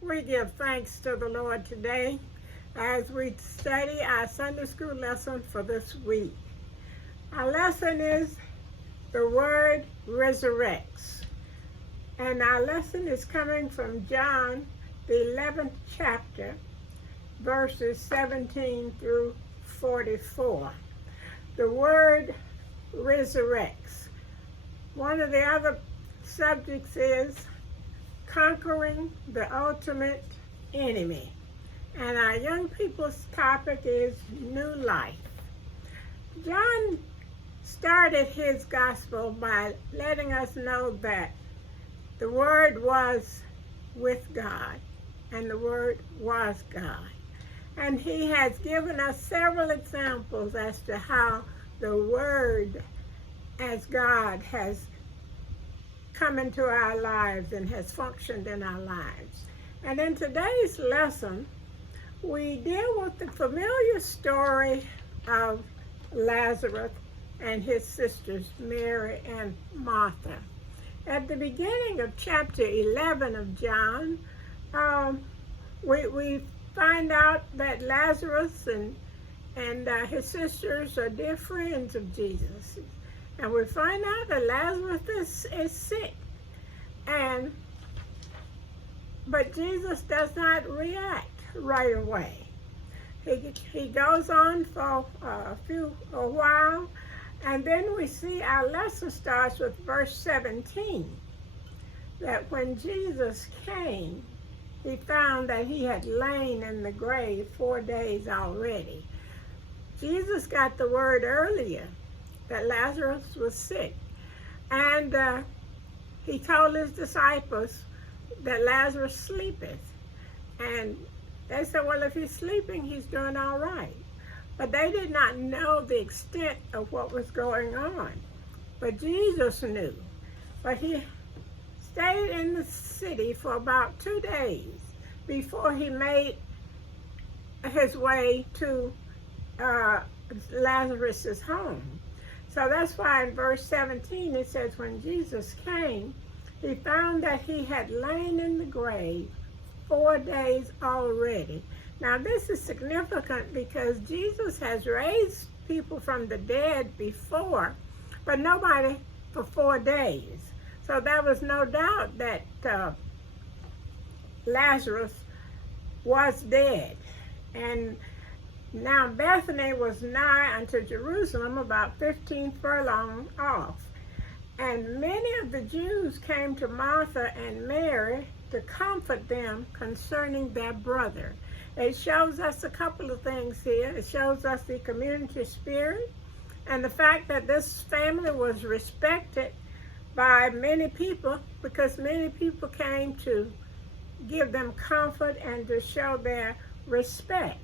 We give thanks to the Lord today as we study our Sunday school lesson for this week. Our lesson is the word resurrects. And our lesson is coming from John, the 11th chapter, verses 17 through 44. The word resurrects. One of the other subjects is conquering the ultimate enemy. And our young people's topic is new life. John started his gospel by letting us know that the Word was with God, and the Word was God. And he has given us several examples as to how the Word as God has come into our lives and has functioned in our lives. And in today's lesson, we deal with the familiar story of Lazarus and his sisters, Mary and Martha. At the beginning of chapter 11 of John, we find out that Lazarus and his sisters are dear friends of Jesus. And we find out that Lazarus is sick. But Jesus does not react right away. He goes on for a while, and then we see our lesson starts with verse 17, that when Jesus came, he found that he had lain in the grave 4 days already. Jesus got the word earlier that Lazarus was sick, and he told his disciples that Lazarus sleepeth. And they said, well, if he's sleeping, he's doing all right. But they did not know the extent of what was going on. But Jesus knew. But he stayed in the city for about 2 days before he made his way to Lazarus's home. So that's why in verse 17 it says, when Jesus came, he found that he had lain in the grave 4 days already. Now this is significant because Jesus has raised people from the dead before, but nobody for 4 days. So there was no doubt that Lazarus was dead. And now Bethany was nigh unto Jerusalem, about 15 furlongs off. And many of the Jews came to Martha and Mary to comfort them concerning their brother. It shows us a couple of things here. It shows us the community spirit and the fact that this family was respected by many people because many people came to give them comfort and to show their respect.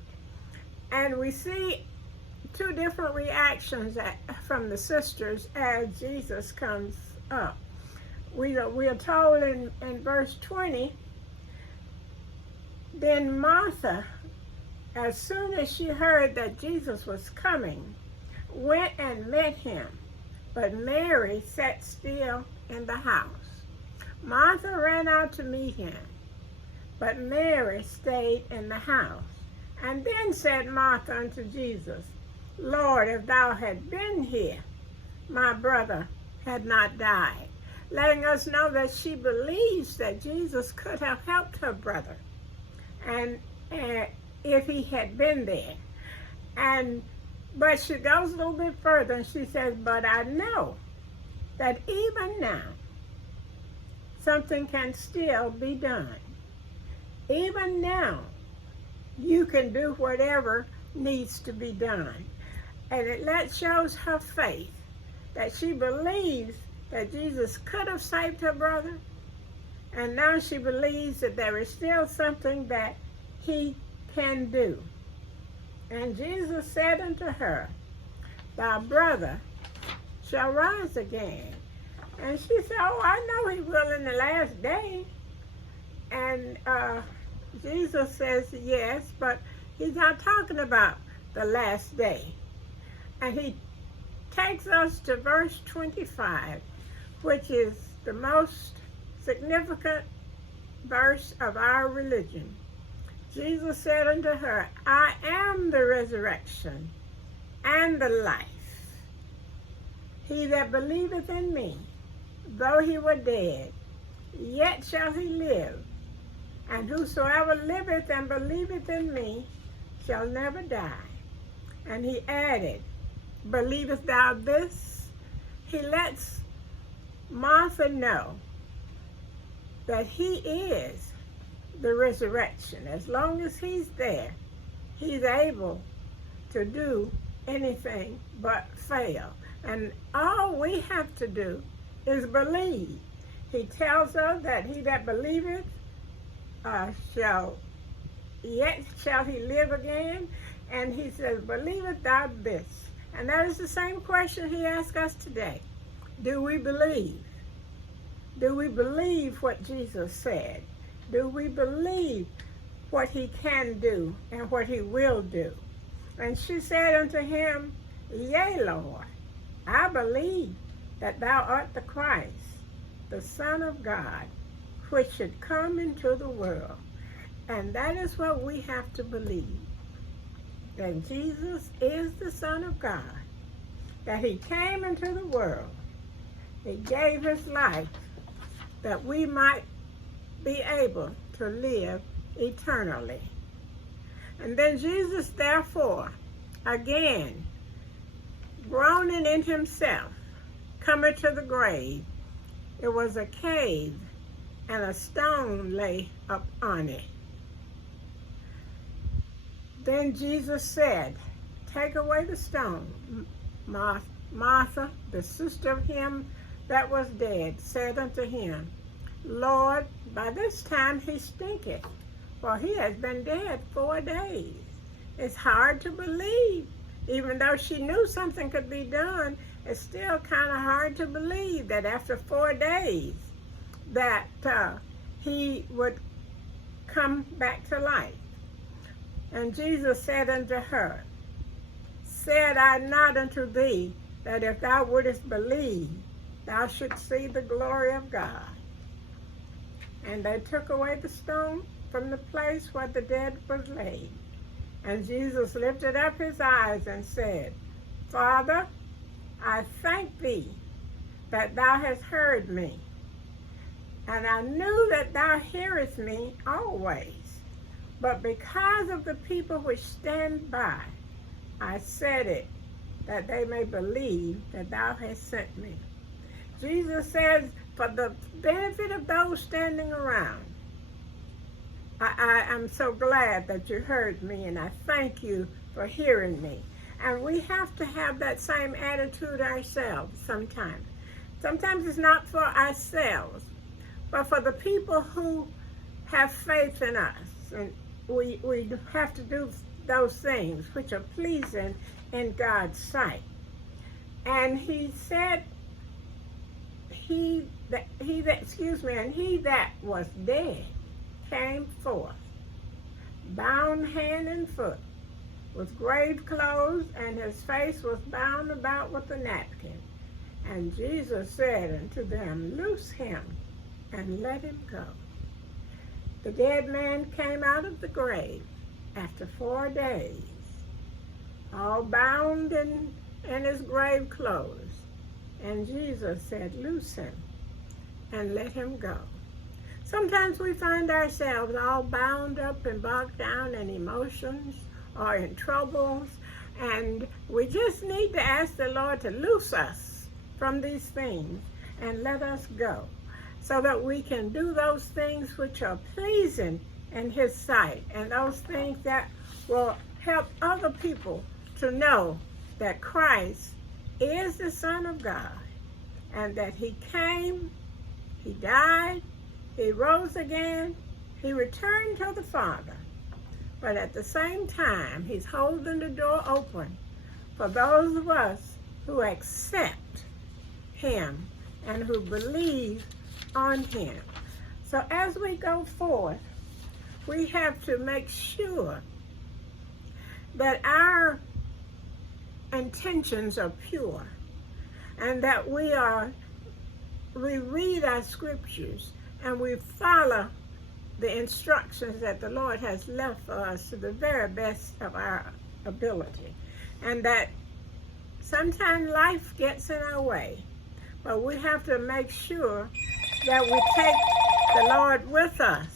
And we see two different reactions from the sisters as Jesus comes up. We are told in verse 20, then Martha, as soon as she heard that Jesus was coming, went and met him, but Mary sat still in the house. Martha ran out to meet him, but Mary stayed in the house. And then said Martha unto Jesus, Lord, if thou had been here, my brother had not died. Letting us know that she believes that Jesus could have helped her brother, and if he had been there. But she goes a little bit further and she says, but I know that even now something can still be done. Even now you can do whatever needs to be done. And that shows her faith, that she believes that Jesus could have saved her brother, and now she believes that there is still something that he can do. And Jesus said unto her, thy brother shall rise again. And she said, oh, I know he will in the last day. And Jesus says yes, but he's not talking about the last day. And he takes us to verse 25, which is the most significant verse of our religion. Jesus said unto her, I am the resurrection and the life. He that believeth in me, though he were dead, yet shall he live. And whosoever liveth and believeth in me shall never die. And he added, believest thou this? He lets Martha know that he is the resurrection. As long as he's there, he's able to do anything but fail. And all we have to do is believe. He tells us that he that believeth shall he live again. And he says, believeth thou this? And that is the same question he asks us today. Do we believe? Do we believe what Jesus said? Do we believe what he can do and what he will do? And she said unto him, Yea, Lord, I believe that thou art the Christ, the Son of God, which should come into the world. And that is what we have to believe, that Jesus is the Son of God, that he came into the world, he gave his life that we might be able to live eternally. And then Jesus, therefore, again, groaning in himself, coming to the grave. It was a cave, and a stone lay upon it. Then Jesus said, take away the stone. Martha, the sister of him that was dead, said unto him, Lord, by this time he stinketh, for he has been dead 4 days. It's hard to believe. Even though she knew something could be done, it's still kind of hard to believe that after 4 days that he would come back to life. And Jesus said unto her, said I not unto thee, that if thou wouldest believe, thou shouldst see the glory of God? And they took away the stone from the place where the dead was laid. And Jesus lifted up his eyes and said, Father, I thank thee that thou hast heard me. And I knew that thou hearest me always. But because of the people which stand by, I said it, that they may believe that thou hast sent me. Jesus says, for the benefit of those standing around, I am so glad that you heard me, and I thank you for hearing me. And we have to have that same attitude ourselves sometimes. Sometimes it's not for ourselves, but for the people who have faith in us. And we have to do those things which are pleasing in God's sight. And he said, he that was dead came forth, bound hand and foot, with grave clothes, and his face was bound about with a napkin. And Jesus said unto them, loose him, and let him go. The dead man came out of the grave after 4 days, all bound in his grave clothes. And Jesus said, loose him, and let him go. Sometimes we find ourselves all bound up and bogged down in emotions or in troubles, and we just need to ask the Lord to loose us from these things and let us go, so that we can do those things which are pleasing in his sight, and those things that will help other people to know that Christ is the Son of God, and that he came, he died, he rose again, he returned to the Father. But at the same time, he's holding the door open for those of us who accept him and who believe on him. So as we go forth, we have to make sure that our intentions are pure, and that we read our scriptures and we follow the instructions that the Lord has left for us to the very best of our ability. And that sometimes life gets in our way, but we have to make sure that we take the Lord with us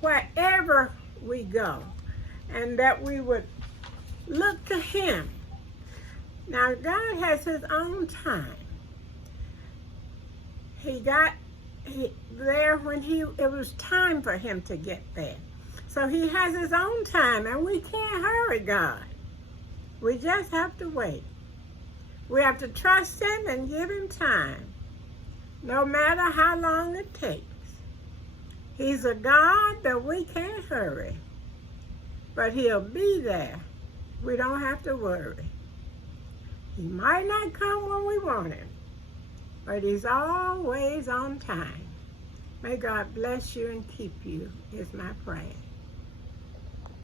wherever we go, and that we would look to Him. Now, God has His own time. He got there when it was time for Him to get there. So He has His own time, and we can't hurry God. We just have to wait. We have to trust Him and give Him time, no matter how long it takes. He's a God that we can't hurry, but He'll be there. We don't have to worry. He might not come when we want Him, but He's always on time. May God bless you and keep you, is my prayer.